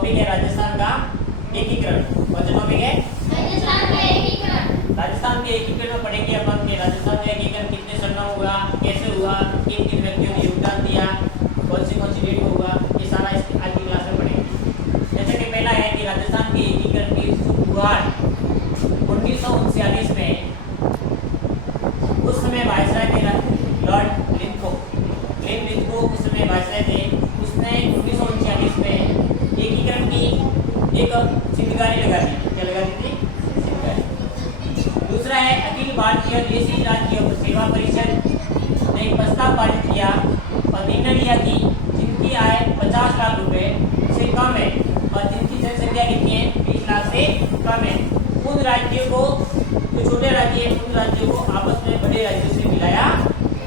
Topic है राजस्थान का एकीकरण। कौन सा टॉपिक है? राजस्थान का एकीकरण। राजस्थान के एकीकरण में पढ़ेंगे अपन कि राजस्थान का एकीकरण कितने सन में हुआ, कैसे हुआ, किन किन व्यक्तियों ने योगदान दिया, कौन सी डेट में हुआ, ये सारा इस आज की क्लास में पढ़ेंगे। जैसे कि पहला है कि राजस्थान के एकीकरण की शुरुआत 1939 में उस समय वायसराय थे लॉर्ड लिंथगो उस समय वायसराय थे। उसने 1939 में एकीकरण की एक चिंगारी लगा दी। क्या लगा दी थी? चिंगारी। दूसरा है अखिल भारतीय देशी राज्य सेवा परिषद ने एक प्रस्ताव पारित किया और निर्णय लिया कि जिनकी आय 50 लाख रुपए से कम है और जिनकी जनसंख्या कितनी है 20 लाख से कम है, उन राज्यों को, जो छोटे राज्य है उन राज्यों को आपस में बड़े राज्यों से मिलाया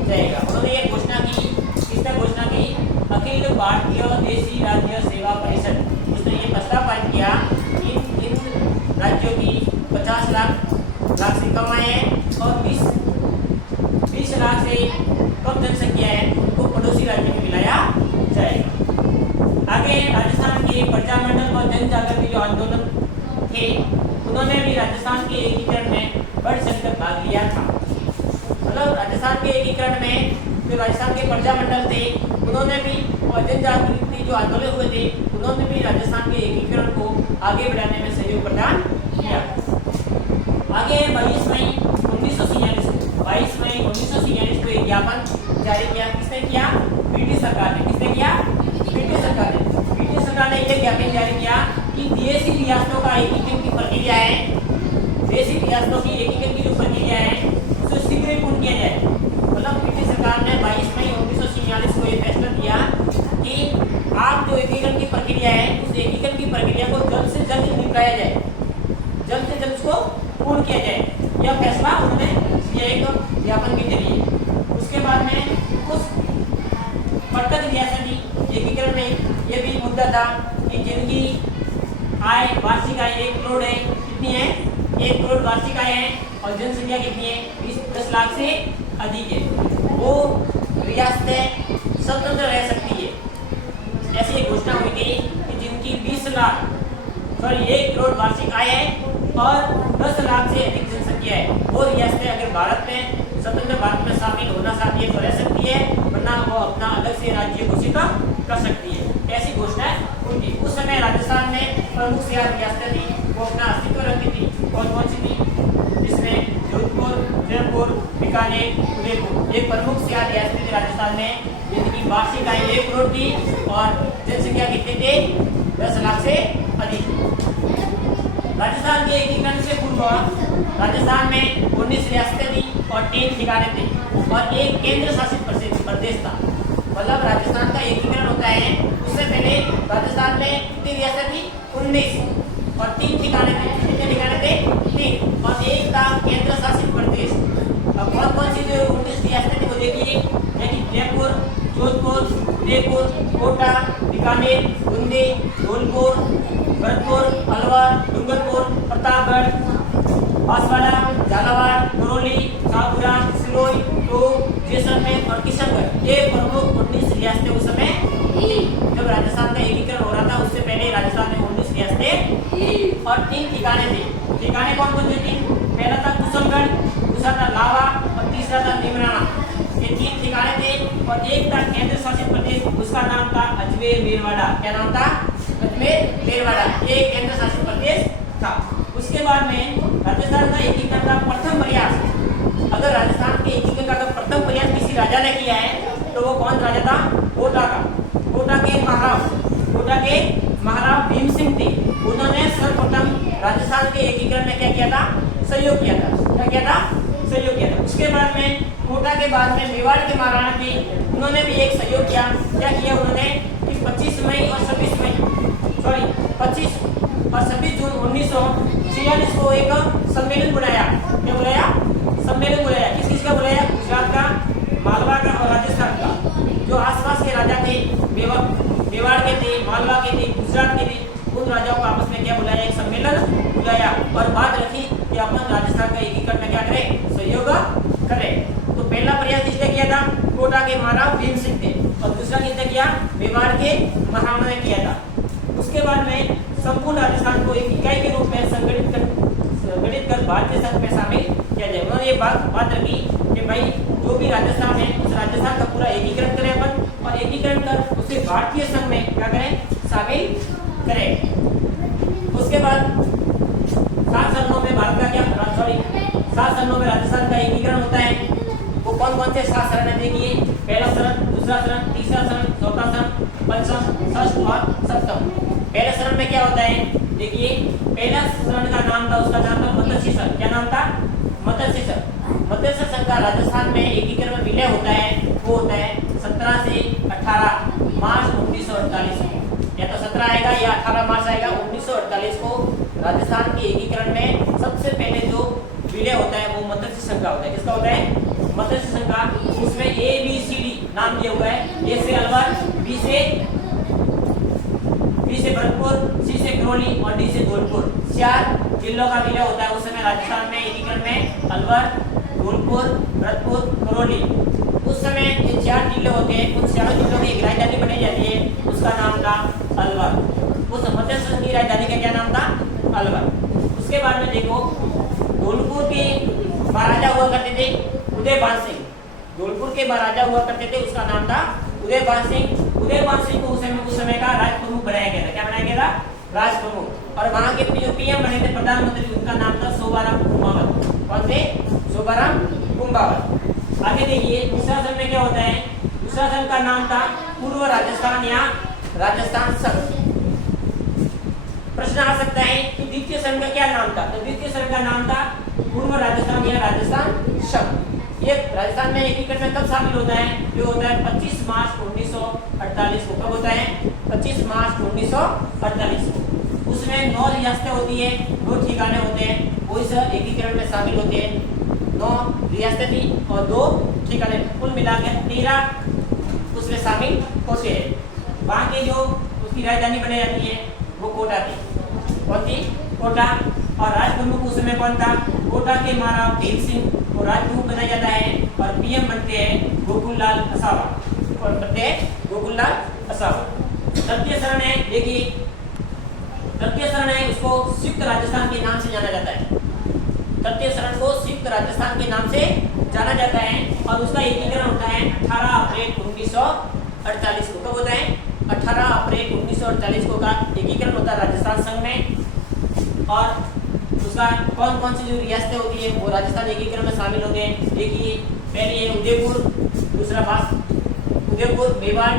जाएगा। उन्होंने ये घोषणा की। किसने घोषणा की? अखिल भारतीय देशी राज्य सेवा परिषद। उसने ये प्रस्ताव पारित किया इन राज्यों की 50 लाख से कम आय है और 20 लाख से कम जनसंख्या है, उनको पड़ोसी राज्यों में मिलाया जाएगा। आगे राजस्थान के प्रजामंडल और जन जागृति जो आंदोलन थे, उन्होंने भी राजस्थान के एकीकरण में बढ़ चढ़कर भाग लिया था। मतलब राजस्थान के एकीकरण में जो राजस्थान के प्रजामंडल थे, उन्होंने भी और जन जागृति जो आंदोलन हुए थे, उन्होंने भी राजस्थान के एकीकरण को आगे बढ़ाने में सहयोग प्रदान किया। आगे 22 मई 1946 को एक ज्ञापन जारी किया। किसने किया? ब्रिटिश सरकार ने। किसने किया? ब्रिटिश सरकार ने। ब्रिटिश सरकार ने यह ज्ञापन जारी किया कि देशी रियासतों का एकीकरण की प्रक्रिया है, देशी रियासतों की एकीकरण की जो प्रक्रिया है उसे शीघ्र पूर्ण किया जाए। मतलब ब्रिटिश सरकार ने 22 मई 1946 को यह फैसला किया कि आप जो एकीकरण की प्रक्रिया है उस एकीकरण की प्रक्रिया को जल्द से जल्द निपटाया जाए, जल्द से जल्द उसको पूर्ण किया जाए। यह फैसला उन्होंने किया एक ज्ञापन के जरिए। उसके बाद में उस प्रत्येक रियासती एकीकरण में यह भी मुद्दा था कि जिनकी आय वार्षिक आय 1 करोड़ है, कितनी है? 1 करोड़ वार्षिक आय है और जनसंख्या कितनी है? 10 लाख से अधिक है, वो रियासतें स्वतंत्र रह सकती है। ऐसी एक घोषणा हुई थी कि जिनकी 1 करोड़ वार्षिक आय है और 10 लाख से अधिक जनसंख्या है, वो रियासतें अगर भारत में स्वतंत्र भारत में शामिल होना चाहती है तो रह सकती है, वरना वो अपना अलग से राज्य घोषित कर सकती है। ऐसी घोषणा उनकी। उस समय राजस्थान में प्रमुख सियाह रियासतें थी, वो अपना अस्तित्व रखती थी। कौन सी थी? जिसमें जोधपुर, जयपुर, बीकानेर, उदयपुर, ये प्रमुख सियाह रियासतें थी राजस्थान में, जिनकी वार्षिक आय 1 करोड़ थी और जनसंख्या कितनी थी? 10 लाख से अधिक। राजस्थान के एकीकरण से पूर्व राजस्थान में 19 रियासतें थी और 3 ठिकाने थे और एक केंद्र शासित प्रदेश था। मतलब राजस्थान का एकीकरण होता है उससे पहले राजस्थान में कितनी रियासत थी? 19 और 3 ठिकाने थे। कितने ठिकाने थे? 3 और एक था केंद्र शासित प्रदेश। अब कौन सी जो 19 रियासतें थी वो देखिए, जयपुर, जोधपुर, उदयपुर, कोटा, बीकानेर, बूंदी, धौलपुर, भरतपुर, अलवर, डूंगरपुर, प्रतापगढ़, बांसवाड़ा, झालावाड़, करौली, कांगड़ा, सिरोही, टोंक, जैसलमेर और किशनगढ़, ये प्रमुख 19 रियासतें उस समय जब राजस्थान का एकीकरण हो रहा था उससे पहले राजस्थान में 19 रियासतें और 3 ठिकाने थे। ठिकाने कौन कौन से थे? पहला था कुशलगढ़, दूसरा था लावा और तीसरा था निमराना। ये 3 ठिकाने थे और एक था केंद्र शासित प्रदेश, उसका नाम था अजमेर मेरवाड़ा। क्या नाम था? अजमेर मेरवाड़ा। ये केंद्र शासित प्रदेश था। उसके बाद में राजस्थान का एकीकरण का प्रथम प्रयास, अगर राजस्थान के एकीकरण का प्रथम प्रयास किसी राजा ने किया है तो वो कौन राजा था? कोटा का। कोटा के महाराव भीम सिंह थे। उन्होंने सर्वप्रथम राजस्थान के एकीकरण में क्या किया था? सहयोग किया था। क्या किया था? सहयोग किया था। उसके बाद में कोटा के बाद में मेवाड़ के महाराणा थे, उन्होंने भी एक सहयोग किया। क्या किया उन्होंने कि 25 और 26 जून 1946 को एक सम्मेलन बुलाया। क्या बुलाया? सम्मेलन बुलाया। किस चीज का बुलाया? गुजरात का, मालवा का और राजस्थान का। जो आसपास के राजा थे, मेवाड़ के थे, मालवा के थे, गुजरात के थे, उन राजाओं को आपस में क्या बुलाया? एक सम्मेलन बुलाया और बात रखी कि अपन राजस्थान का एकीकरण में क्या करें? सहयोग करें। तो पहला प्रयास किसने किया था? कोटा के महाराव भीम सिंह थे और दूसरा किसने किया? मेवाड़ के महाराणा ने किया था। उसके बाद में बात रखी कि भाई जो भी राजस्थान है उस राजस्थान का पूरा एकीकरण करें अपन, और एकीकरण कर उसे भारतीय संघ में क्या करें, शामिल करें। उसके बाद 7 चरणों में भारत का क्या, सॉरी 7 चरणों में राजस्थान का एकीकरण होता है। वो कौन कौन से 7 चरण है देखिए, पहला चरण, दूसरा चरण, तीसरा चरण, चौथा चरण, पंचम, षष्ठ और सप्तम। पहले चरण में क्या होता है देखिए, पहला चरण का नाम था, उसका नाम था मत्स्य संघ। क्या नाम था, मत्स्य संघ। मत्स्य संघ का राजस्थान में एकीकरण में विलय होता है, वो होता है 17 से 18 मार्च 1948 को, या तो 17 आएगा या 18 मार्च आएगा 1948 को। राजस्थान के एकीकरण में सबसे पहले जो विलय होता है वो मत्स्य संघ का होता है। किसका होता है, मत्स्य संघ का। उसमें ABCD नाम दिया हुआ है, A से अलवर, B से भरतपुर, C से करौली और D से धौलपुर। 4 जिलों का विलय होता है उस समय राजस्थान में एकीकरण में, अलवर, धौलपुर, भरतपुर, करौली। उस समय ये 4 जिले होते हैं, उन 4 जिलों की एक राजधानी बनाई जाती है, उसका नाम था अलवर। उस मत्स्य संघ की राजधानी का क्या नाम था, अलवर। उसके बाद में देखो, धौलपुर के महाराजा हुआ करते थे उदयभान सिंह। धौलपुर के महाराजा हुआ करते थे, उसका नाम था उदयभान सिंह। उदयभान सिंह को उस समय का राज प्रमुख बनाया गया था। क्या बनाया गया था, राज प्रमुख। और वहां के जो PM बने थे, प्रधानमंत्री, उनका नाम था शोभाराम कुंभावत। कौन थे, शोभाराम कुंभावत। आगे देखिए, दूसरा संघ में क्या होता है, दूसरा संघ का नाम था पूर्व राजस्थान या राजस्थान संघ। प्रश्न आ सकता है कि द्वितीय संघ का क्या नाम था, तो द्वितीय संघ का नाम था पूर्व राजस्थान या राजस्थान संघ। ये राजस्थान में एकीकरण में कब शामिल होता है, जो होता है 25 मार्च 1948 को। कब होता है, 25 मार्च 1948 को। उसमें 9 रियासतें होती है, 2 ठिकाने होते हैं, वो इस एकीकरण में शामिल होते हैं। 9 रियासतें थी और 2 ठिकाने, कुल मिलाकर 13 उसमें शामिल होते हैं। वहाँ के जो उसकी राजधानी बनी जाती है वो कोटा थी। कौन थी, कोटा। और राज प्रमुख उस समय कौन था, कोटा के महाराव भीम सिंह को राज प्रमुख बनाया जाता है, और PM बनते हैं गोकुललाल असावा। कौन बनते हैं, गोकुललाल असावा। तृतीय शरण है, देखिए तृतीय शरण है, उसको संयुक्त राजस्थान के नाम से जाना जाता है। तृतीय शरण को संयुक्त राजस्थान के नाम से जाना जाता है, और उसका एकीकरण होता है 18 अप्रैल 1948 को। कब होता है, 18 अप्रैल 1948 को का एकीकरण होता है राजस्थान संघ में। और उसका कौन कौन सी जो रियासतें होती है वो राजस्थान एकीकरण में शामिल होते हैं। देखिए, पहले है उदयपुर, दूसरा उदयपुर मेवाड़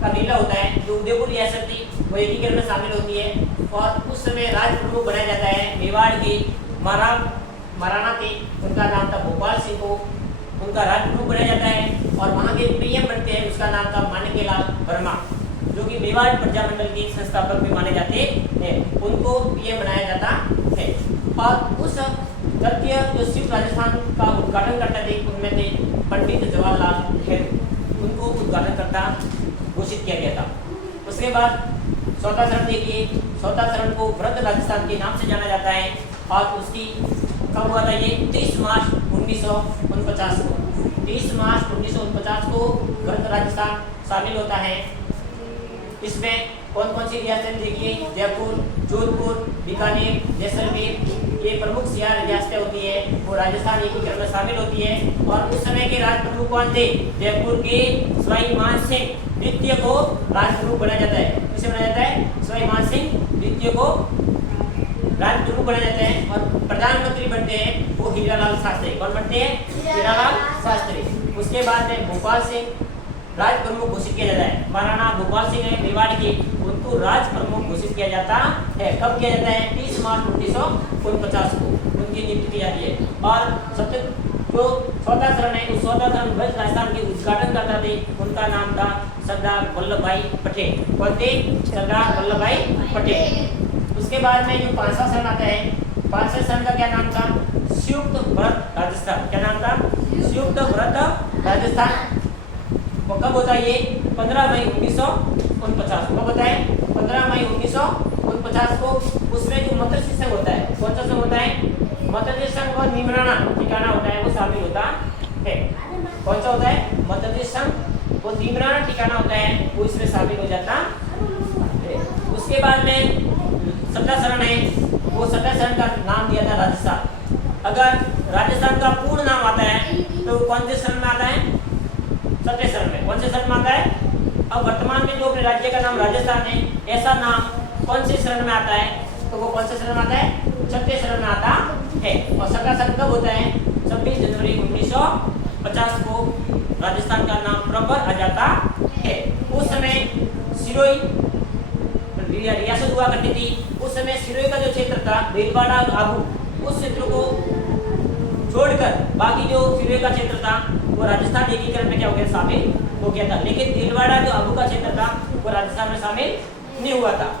का विलय होता है। जो उदयपुर रियासत थी वो एकीकरण में शामिल होती है, और उस समय राज प्रमुख बनाया जाता है मेवाड़ के महाराणा थे, उनका नाम था भोपाल सिंह को उनका राज प्रमुख बनाया जाता है। और वहाँ के PM बनते हैं, उसका नाम था माणिक्यलाल वर्मा, जो कि मेवाड़ प्रजामंडल के संस्थापक भी माने जाते हैं, उनको PM बनाया जाता है। और उस तृतीय जो संयुक्त राजस्थान का उद्घाटन करते थे उनमें थे पंडित जवाहरलाल नेहरू, उनको उद्घाटनकर्ता घोषित किया गया था। उसके बाद चौथा चरण देखिए, चौथा चरण को वृद्ध राजस्थान के नाम से जाना जाता है, और उसकी कब हुआ था ये, 23 मार्च 1949 को। 23 मार्च 1949 को वृद्ध राजस्थान शामिल होता है। इसमें कौन कौन सी रियासतें देखिए, जयपुर, जोधपुर, बीकानेर, जैसलमेर, ये प्रमुख 4 रियासतें होती है, वो राजस्थान एकीकरण में शामिल होती है। और उस समय के राज प्रमुख कौन थे, जयपुर के सवाई मान सिंह द्वितीय को राज प्रमुख बनाया जाता है। किसे बनाया जाता है, सवाई मान सिंह द्वितीय को राज प्रमुख बनाया जाता है। और प्रधानमंत्री बनते हैं वो हीरालाल शास्त्री। कौन बनते हैं, हीरालाल शास्त्री। उसके बाद में भोपाल सिंह राज प्रमुख घोषित किया जाता है। महाराणा भोपाल सिंह है मेवाड़ के, उनको राज प्रमुख घोषित किया जाता है। कब किया जाता है, 30 मार्च 1949 को उनकी नियुक्ति की जाती है। और सबसे जो चौथा चरण है, उस चौथा चरण वृद्ध राजस्थान के उद्घाटन करता थे, उनका नाम था सरदार वल्लभ भाई पटेल। कौन थे, सरदार वल्लभ भाई पटेल। उसके बाद में जो 5वां चरण आता है, 5वें चरण का क्या नाम था, संयुक्त वृद्ध राजस्थान। क्या नाम था, संयुक्त वृद्ध राजस्थान। वो कब होता है, ये 15 मई 1949 कब होता है, 15 मई 1949 को। उसमें जो मत्स्य संघ होता है, कौन सा संघ होता है, मत्स्य संघ और निमराना ठिकाना होता है वो शामिल होता है। कौन सा होता है, मत्स्य संघ और निमराना ठिकाना होता है वो इसमें शामिल हो जाता है। उसके बाद में 7वां चरण है, वो 7वां चरण का नाम दिया था राजस्थान। अगर राजस्थान का पूर्ण नाम आता है तो कौन से शरण में आता है? छठे शरण में। कौन से शरण में आता है? अब वर्तमान में जो अपने राज्य का नाम राजस्थान है, ऐसा नाम कौन से शरण में आता है? तो वो कौन से शरण में आता है? छठे शरण में आता है। और सकाशन कब होता है? 26 जनवरी 1950 को राजस्थान का नाम प्रॉपर आ जाता है। उस समय सिरोही रियासत हुआ करती थी। उस समय सिरोही का जो क्षेत्र था, भीलवाड़ा, आबू, उस क्षेत्र को छोड़कर बाकी जो सिरोही का क्षेत्र था वो राजस्थान एकीकरण में क्या हो गया? शामिल हो गया था। लेकिन भीलवाड़ा जो आबू का क्षेत्र था वो राजस्थान में शामिल नहीं हुआ था।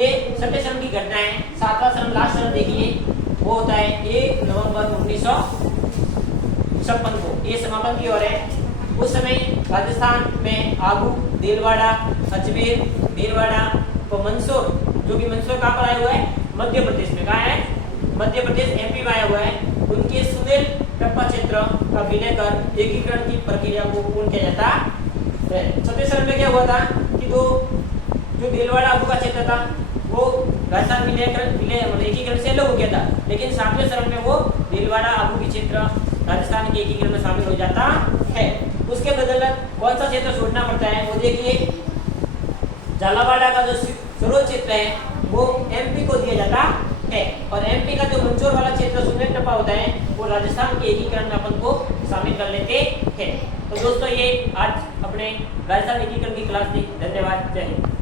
ये छठे शरण की घटना है। सातवां शरण, लास्ट शरण देखिए, वो होता है 1 नवंबर 1956 को। ये समापन की ओर है। उस समय राजस्थान में आबू, देलवाड़ा, अजमेर, भीलवाड़ा और मंदसौर, जो कि मंदसौर कहाँ पर आया हुआ है? मध्य प्रदेश में। कहाँ है? मध्य प्रदेश, एमपी में आया हुआ है। उनके सुनेल टप्पा क्षेत्र का विलय कर एकीकरण की प्रक्रिया को पूर्ण किया जाता है। छठे शरण में क्या हुआ था कि जो भीलवाड़ा आबू का क्षेत्र था वो राजस्थान एकीकरण से अलग हो गया था। लेकिन सातवें शरण में वो भीलवाड़ा आबू की क्षेत्र राजस्थान के एकीकरण में शामिल हो जाता है। उसके बदले कौन सा क्षेत्र छोड़ना पड़ता है? वो देखिए, झालावाड़ का जो सरोज क्षेत्र है वो एमपी को दिया जाता है और एमपी का जो मंदसौर वाला क्षेत्र सुनेल टप्पा होता है वो राजस्थान के एकीकरण में अपन को शामिल कर लेते हैं। तो दोस्तों, ये आज अपने राजस्थान एकीकरण की क्लास थी। धन्यवाद। जय हिंद।